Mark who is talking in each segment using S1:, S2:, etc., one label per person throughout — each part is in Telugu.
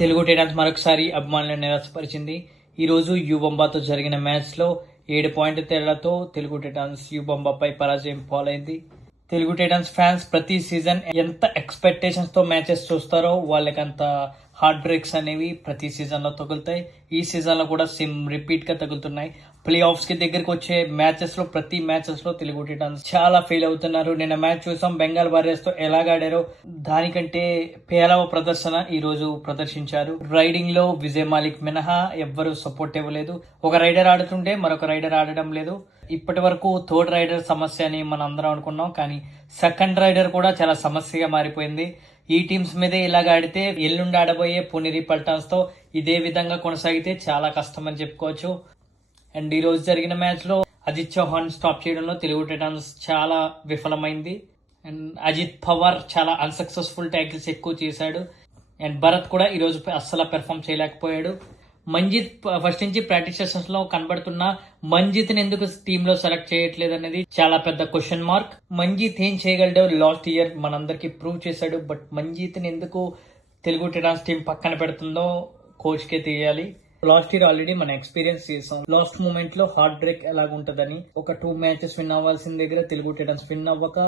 S1: తెలుగు టైటాన్స్ మరొకసారి అభిమానులను నిరాశపరిచింది. ఈరోజు యుబంబాతో జరిగిన మ్యాచ్లో ఏడు పాయింట్ తేడాతో తెలుగు టైటాన్స్ యుబంబాపై పరాజయం పాలైంది. తెలుగు టైటాన్స్ ఫ్యాన్స్ ప్రతి సీజన్ ఎంత ఎక్స్పెక్టేషన్స్తో మ్యాచెస్ చూస్తారో వాళ్ళకంత హార్ట్ బ్రేక్స్ అనేవి ప్రతి సీజన్లో తగులుతాయి. ఈ సీజన్లో కూడా సిమ్ రిపీట్గా తగులుతున్నాయి. ప్లే ఆఫ్స్కి దగ్గరికి వచ్చే మ్యాచెస్లో ప్రతి మ్యాచెస్లో తెలుగు టైటాన్స్ చాలా ఫెయిల్ అవుతున్నారు. నిన్న మ్యాచ్ చూసాం బెంగాల్ వారియర్స్తో ఎలాగాడారో దానికంటే పేలవ ప్రదర్శన ఈరోజు ప్రదర్శించారు. రైడింగ్లో విజయ్ మాలిక్ మినహా ఎవ్వరూ సపోర్ట్ ఇవ్వలేదు. ఒక రైడర్ ఆడుతుంటే మరొక రైడర్ ఆడడం లేదు. ఇప్పటి వరకు థర్డ్ రైడర్ సమస్య అని మనం అందరం అనుకున్నాం. కానీ సెకండ్ రైడర్ కూడా చాలా సమస్యగా మారిపోయింది. ఈ టీమ్స్ మీదే ఇలాగ ఆడితే ఎల్లుండి ఆడబోయే పునిరి పల్టాన్స్తో ఇదే విధంగా కొనసాగితే చాలా కష్టం అని చెప్పుకోవచ్చు. అండ్ ఈ రోజు జరిగిన మ్యాచ్లో అజిత్ చౌహాన్ స్టాప్ చేయడంలో తెలుగు టైటాన్స్ చాలా విఫలమైంది. అండ్ అజిత్ పవార్ చాలా అన్సక్సెస్ఫుల్ ట్యాకిల్స్ ఎక్కువ చేశాడు. అండ్ భరత్ కూడా ఈ రోజు అస్సలు పెర్ఫామ్ చేయలేకపోయాడు. మంజిత్ ఫస్ట్ నుంచి ప్రాక్టీస్ సెషన్స్లో కనబడుతున్న మంజిత్ని ఎందుకు టీమ్లో సెలెక్ట్ చేయట్లేదు అనేది చాలా పెద్ద క్వశ్చన్ మార్క్ మంజిత్ ఏం చేయగలడో లాస్ట్ ఇయర్ మనందరికి ప్రూవ్ చేశాడు. బట్ మంజిత్ని ఎందుకు తెలుగు టెడాన్స్ టీం పక్కన పెడుతుందో కోచ్ కే తెలియాలి. లాస్ట్ ఇయర్ ఆల్రెడీ మనం ఎక్స్పీరియన్స్ చేసాం లాస్ట్ మూమెంట్లో హార్ట్ బ్రేక్ ఎలాగుంటదని ఒక టూ మ్యాచెస్ విన్ అవ్వాల్సిన దగ్గర తెలుగు టెడాన్స్ విన్ అవ్వక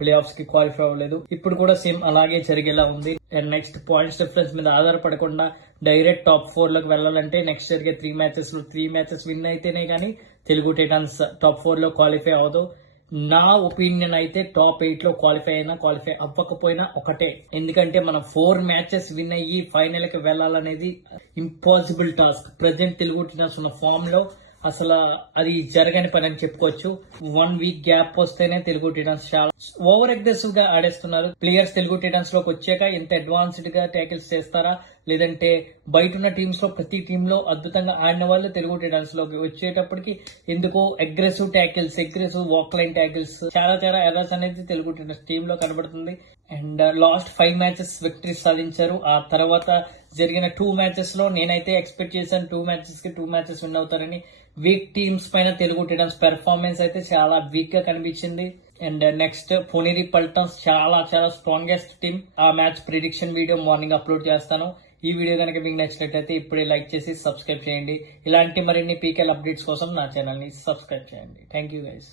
S1: ప్లే ఆఫ్స్కి క్వాలిఫై అవ్వలేదు. ఇప్పుడు కూడా సేమ్ అలాగే జరిగేలా ఉంది. అండ్ నెక్స్ట్ పాయింట్స్ డిఫరెన్స్ మీద ఆధారపడకుండా డైరెక్ట్ టాప్ ఫోర్లోకి వెళ్ళాలంటే నెక్స్ట్ జరిగే త్రీ మ్యాచెస్లో త్రీ మ్యాచెస్ విన్ అయితేనే కానీ తెలుగు టైటన్స్ టాప్ ఫోర్లో క్వాలిఫై అవ్వదు. నా ఒపీనియన్ అయితే టాప్ ఎయిట్లో క్వాలిఫై అయినా క్వాలిఫై అవ్వకపోయినా ఒకటే. ఎందుకంటే మనం ఫోర్ మ్యాచెస్ విన్ అయ్యి ఫైనల్కి వెళ్ళాలనేది impossible task present Telugu titans ఉన్న ఫామ్లో అసలు అది జరగని పని అని చెప్పుకోవచ్చు. వన్ వీక్ గ్యాప్ వస్తేనే తెలుగు టైటన్స్ చాలా ఓవర్ అగ్రెసివ్గా ఆడేస్తున్నారు. ప్లేయర్స్ తెలుగు టైటన్స్లోకి వచ్చాక ఇంత అడ్వాన్స్డ్గా ట్యాకిల్స్ చేస్తారా? లేదంటే బయట ఉన్న టీమ్స్లో ప్రతి టీమ్లో అద్భుతంగా ఆడిన వాళ్ళు తెలుగు టైటన్స్లోకి వచ్చేటప్పటికి ఎందుకో aggressive tackles aggressive walk line tackles చాలా చాలా ఎర్రర్స్ అనేది తెలుగు టైటన్స్ టీమ్లో కనబడుతుంది. And last five matches victory సాధించారు. ఆ తర్వాత జరిగిన టూ మ్యాచెస్లో నేనైతే ఎక్స్పెక్ట్ చేశాను టూ మ్యాచెస్కి టూ మ్యాచెస్ విన్ అవుతారని. వీక్ టీమ్స్ పైన తెలుగు టైటన్స్ పెర్ఫార్మెన్స్ అయితే చాలా వీక్గా కనిపించింది. అండ్ నెక్స్ట్ పొనేరి పల్టన్స్ చాలా చాలా స్ట్రాంగెస్ట్ టీమ్ ఆ match prediction video morning upload చేస్తాను. ఈ వీడియో కనుక మీకు నచ్చినట్లయితే ఇప్పుడే లైక్ చేసి సబ్స్క్రైబ్ చేయండి. ఇలాంటి మరిన్ని పీకెల్ అప్డేట్స్ కోసం నా ఛానల్ని సబ్స్క్రైబ్ చేయండి. Thank you guys